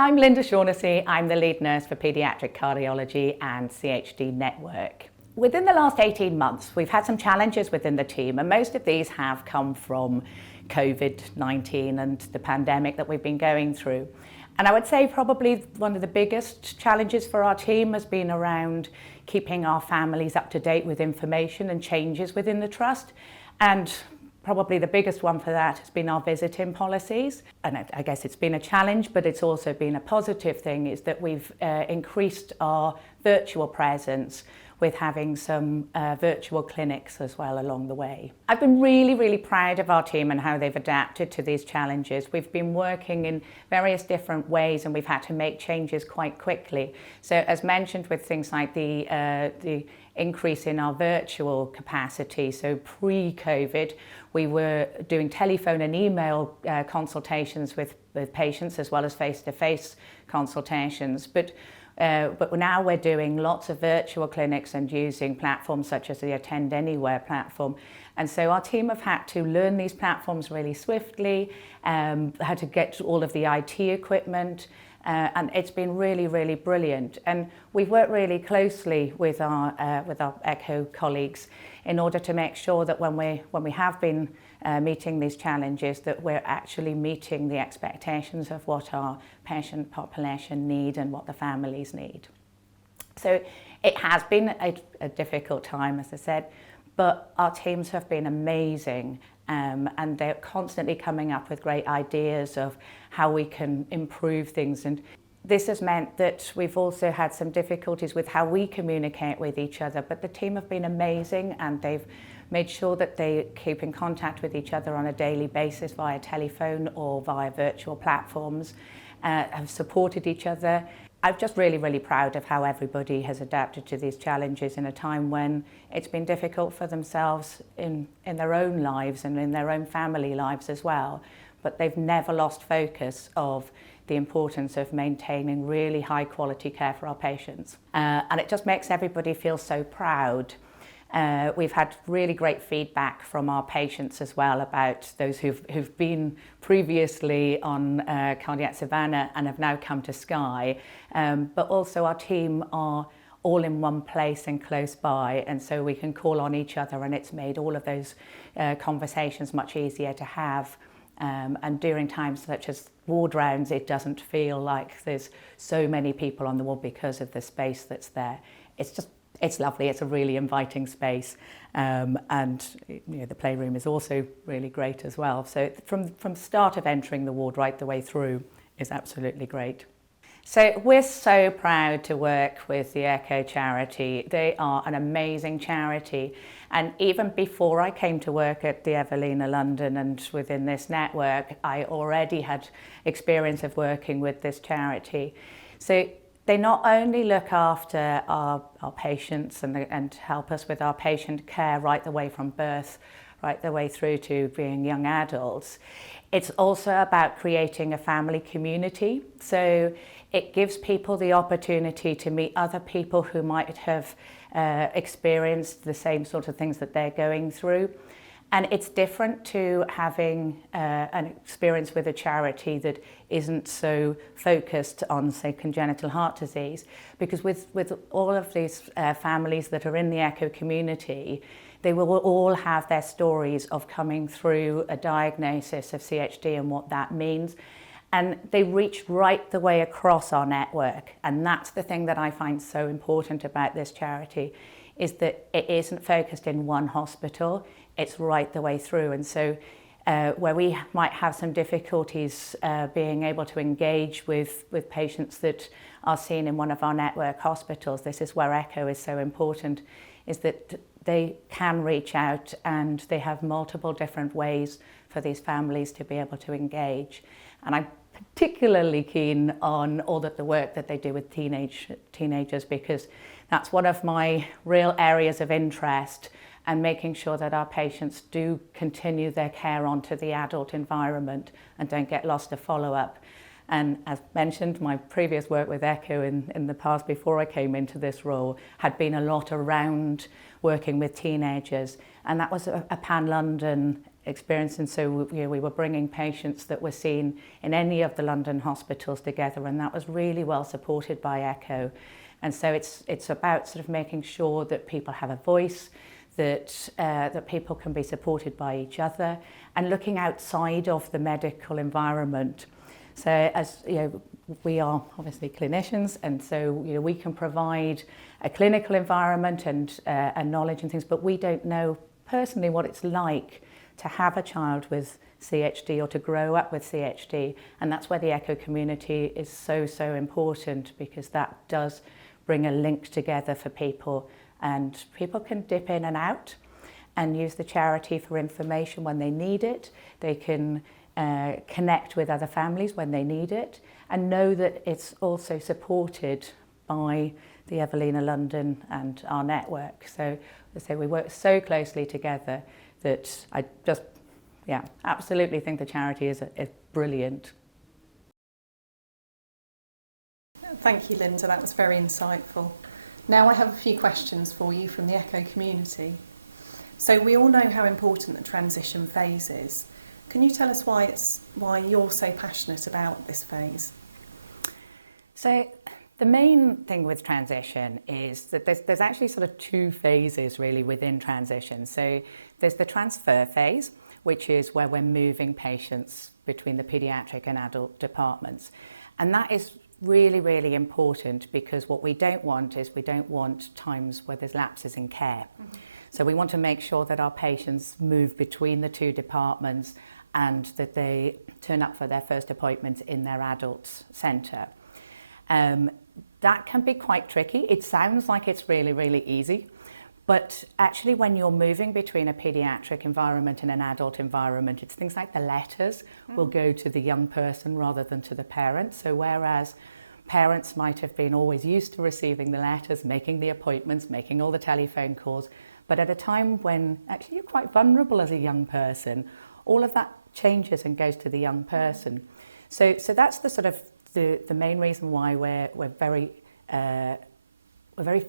I'm Lynda Shaughnessy. I'm the lead nurse for Paediatric Cardiology and CHD Network. Within the last 18 months, we've had some challenges within the team, and most of these have come from COVID-19 and the pandemic that we've been going through. And I would say probably one of the biggest challenges for our team has been around keeping our families up to date with information and changes within the trust. And probably the biggest one for that has been our visiting policies. And I guess it's been a challenge, but it's also been a positive thing, is that we've increased our virtual presence with having some virtual clinics as well along the way. I've been really proud of our team and how they've adapted to these challenges. We've been working in various different ways and we've had to make changes quite quickly. So as mentioned, with things like the increase in our virtual capacity, so pre-COVID, we were doing telephone and email consultations with patients as well as face-to-face consultations. But now we're doing lots of virtual clinics and using platforms such as the Attend Anywhere platform. And so our team have had to learn these platforms really swiftly, had to get all of the IT equipment, and it's been really brilliant. And we've worked really closely with our ECHO colleagues in order to make sure that when we have been meeting these challenges, that we're actually meeting the expectations of what our patient population need and what the families need. So it has been a difficult time, as I said, but our teams have been amazing, and they're constantly coming up with great ideas of how we can improve things. And this has meant that we've also had some difficulties with how we communicate with each other, but the team have been amazing, and they've made sure that they keep in contact with each other on a daily basis via telephone or via virtual platforms, have supported each other. I'm just really proud of how everybody has adapted to these challenges in a time when it's been difficult for themselves in their own lives and in their own family lives as well. But they've never lost focus of the importance of maintaining really high quality care for our patients. And it just makes everybody feel so proud. We've had really great feedback from our patients as well about those who've been previously on Cardiac Savannah and have now come to Sky. But also our team are all in one place and close by, and so we can call on each other, and it's made all of those conversations much easier to have. And during times such as ward rounds, it doesn't feel like there's so many people on the ward because of the space that's there. It's lovely. It's a really inviting space, and the playroom is also really great as well. So from start of entering the ward right the way through is absolutely great. So we're so proud to work with the ECHO charity. They are an amazing charity, and even before I came to work at the Evelina London and within this network, I already had experience of working with this charity. So they not only look after our patients and help us with our patient care right the way from birth, right the way through to being young adults, it's also about creating a family community. So it gives people the opportunity to meet other people who might have experienced the same sort of things that they're going through. And it's different to having an experience with a charity that isn't so focused on, say, congenital heart disease. Because with all of these families that are in the ECHO community, they will all have their stories of coming through a diagnosis of CHD and what that means. And they reach right the way across our network. And that's the thing that I find so important about this charity, is that it isn't focused in one hospital, it's right the way through. And so where we might have some difficulties being able to engage with patients that are seen in one of our network hospitals, this is where ECHO is so important, is that they can reach out and they have multiple different ways for these families to be able to engage. And I'm particularly keen on all of the work that they do with teenagers, because that's one of my real areas of interest, and making sure that our patients do continue their care onto the adult environment and don't get lost to follow-up. And as mentioned, my previous work with ECHO in the past, before I came into this role, had been a lot around working with teenagers, and that was a pan-London experience. And so we were bringing patients that were seen in any of the London hospitals together, and that was really well supported by ECHO. And so it's about sort of making sure that people have a voice, that people can be supported by each other, and looking outside of the medical environment. So as you know, we are obviously clinicians, and so we can provide a clinical environment and knowledge and things, but we don't know personally what it's like to have a child with CHD or to grow up with CHD, and that's where the ECHO community is so important, because that does bring a link together for people, and people can dip in and out and use the charity for information when they need it. They can connect with other families when they need it, and know that it's also supported by the Evelina London and our network. So as I say, we work so closely together that I just, absolutely think the charity is brilliant. Thank you, Lynda. That was very insightful. Now I have a few questions for you from the ECHO community. So we all know how important the transition phase is. Can you tell us why you're so passionate about this phase? So the main thing with transition is that there's actually sort of two phases really within transition. So there's the transfer phase, which is where we're moving patients between the paediatric and adult departments. And that is really important, because what we don't want is times where there's lapses in care. Mm-hmm. So we want to make sure that our patients move between the two departments and that they turn up for their first appointment in their adult centre. That can be quite tricky. It sounds like it's really easy, but actually when you're moving between a paediatric environment and an adult environment, it's things like the letters will go to the young person rather than to the parents. So whereas parents might have been always used to receiving the letters, making the appointments, making all the telephone calls, but at a time when actually you're quite vulnerable as a young person, all of that changes and goes to the young person. So that's the sort of the main reason why we're very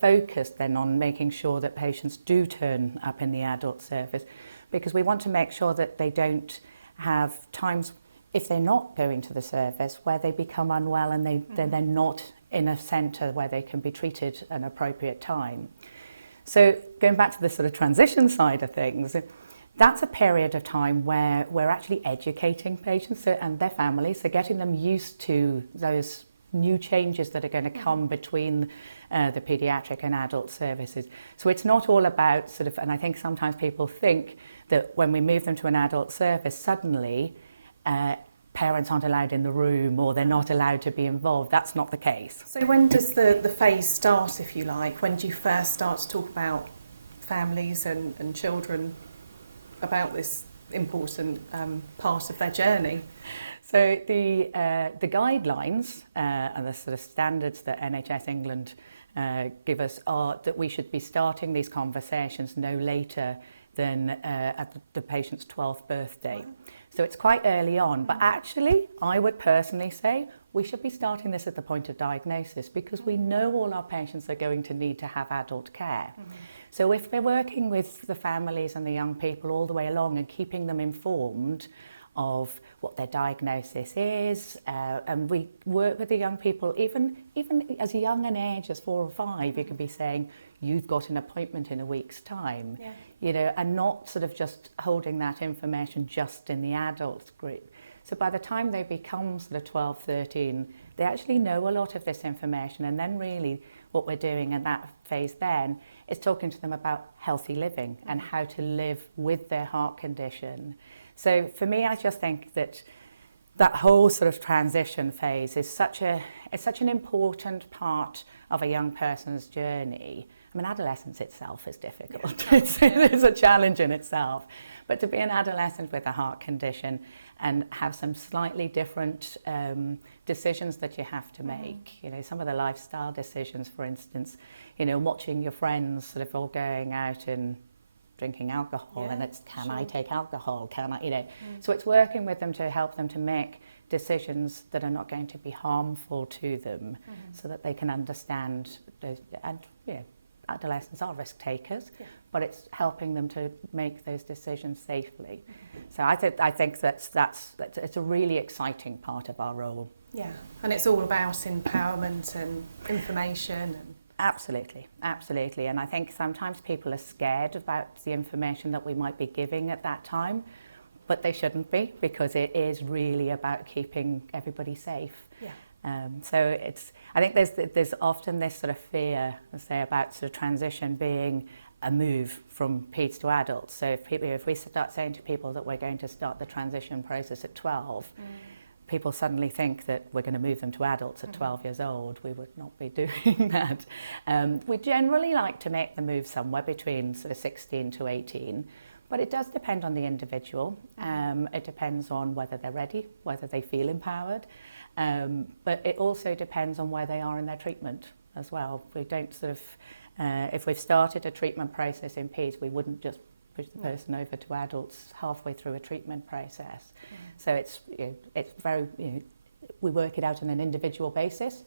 focused then on making sure that patients do turn up in the adult service, because we want to make sure that they don't have times, if they're not going to the service, where they become unwell and they're not in a centre where they can be treated at an appropriate time. So going back to the sort of transition side of things, that's a period of time where we're actually educating patients and their families, so getting them used to those new changes that are going to come between the paediatric and adult services. So it's not all about sort of, and I think sometimes people think that when we move them to an adult service, suddenly parents aren't allowed in the room or they're not allowed to be involved. That's not the case. So when does the phase start, if you like? When do you first start to talk about families and children about this important part of their journey? So the guidelines and the sort of standards that NHS England give us are that we should be starting these conversations no later than at the patient's 12th birthday. So it's quite early on, but actually I would personally say we should be starting this at the point of diagnosis, because we know all our patients are going to need to have adult care. Mm-hmm. So if we're working with the families and the young people all the way along and keeping them informed of what their diagnosis is, and we work with the young people, even as young an age as 4 or 5, you could be saying, you've got an appointment in a week's time, and not sort of just holding that information just in the adult group. So by the time they become sort of 12, 13, they actually know a lot of this information, and then really what we're doing in that phase then is talking to them about healthy living and how to live with their heart condition. So for me, I just think that whole sort of transition phase is such an important part of a young person's journey. I mean, adolescence itself is difficult. It's a challenge in itself. But to be an adolescent with a heart condition and have some slightly different decisions that you have to make, some of the lifestyle decisions, for instance, watching your friends sort of all going out and drinking alcohol, and it's I take alcohol, can I, So it's working with them to help them to make decisions that are not going to be harmful to them, so that they can understand those, and adolescents are risk takers, Yeah. but it's helping them to make those decisions safely. So I think that's it's a really exciting part of our role. Yeah, and it's all about empowerment and information. And Absolutely, absolutely. And I think sometimes people are scared about the information that we might be giving at that time, but they shouldn't be, because it is really about keeping everybody safe. yeah, So I think there's often this sort of fear, let's say, about sort of transition being a move from peds to adults. So if we start saying to people that we're going to start the transition process at 12, people suddenly think that we're going to move them to adults at 12 years old. We would not be doing that. We generally like to make the move somewhere between sort of 16 to 18, but it does depend on the individual. It depends on whether they're ready, whether they feel empowered, but it also depends on where they are in their treatment as well. We don't sort of, if we've started a treatment process in peds, we wouldn't just push the person over to adults halfway through a treatment process. So it's very, we work it out on an individual basis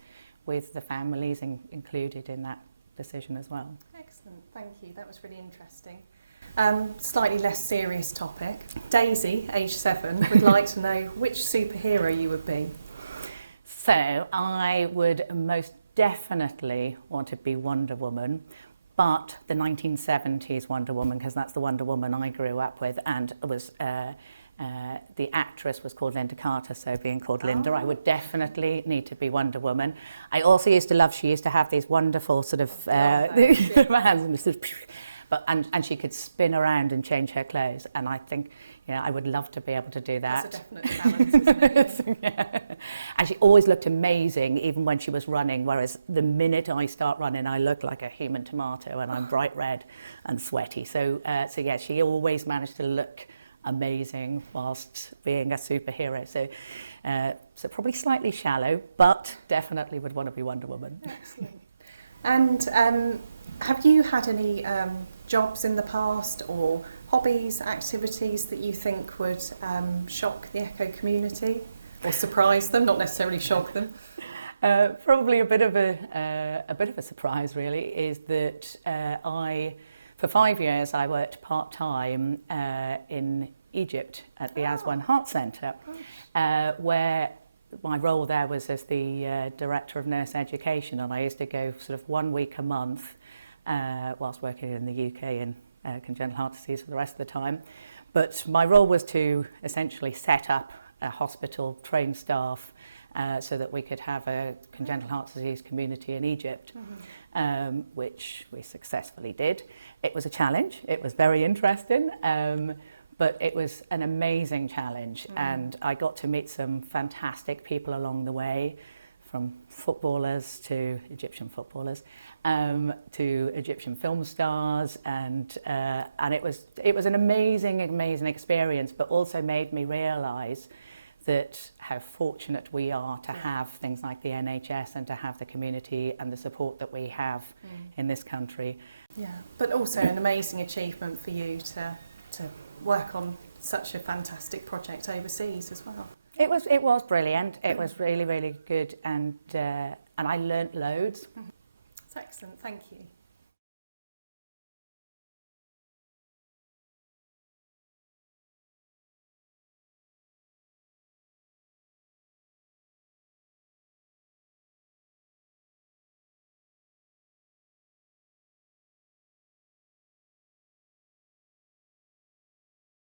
with the families included in that decision as well. excellent, thank you. That was really interesting. Slightly less serious topic. Daisy, age 7, would like to know which superhero you would be. So I would most definitely want to be Wonder Woman, but the 1970s Wonder Woman, because that's the Wonder Woman I grew up with, and it was the actress was called Lynda Carter, so being called Lynda, I would definitely need to be Wonder Woman. I also used to love, she used to have these wonderful sort of hands and sort of, and she could spin around and change her clothes, and I think, I would love to be able to do that. That's a definite talent, isn't it? Yeah. And she always looked amazing, even when she was running, whereas the minute I start running, I look like a human tomato, and I'm bright red and sweaty. So yeah, she always managed to look amazing whilst being a superhero. So probably slightly shallow, but definitely would want to be Wonder Woman. Excellent. And have you had any jobs in the past or hobbies, activities that you think would shock the echo community or surprise them, not necessarily shock them? Probably a bit of a surprise, really, is that for 5 years I worked part-time in Egypt at the Aswan Heart Centre, where my role there was as the Director of Nurse Education, and I used to go sort of 1 week a month whilst working in the UK in congenital heart disease for the rest of the time. But my role was to essentially set up a hospital, train staff, so that we could have a congenital heart disease community in Egypt, which we successfully did. It was a challenge, it was very interesting, but it was an amazing challenge, and I got to meet some fantastic people along the way, from footballers to Egyptian footballers, to Egyptian film stars, and it was an amazing experience, but also made me realise that how fortunate we are to have things like the NHS and to have the community and the support that we have in this country. Yeah, but also an amazing achievement for you to work on such a fantastic project overseas as well. It was brilliant. It was really good, and I learnt loads. That's excellent. Thank you.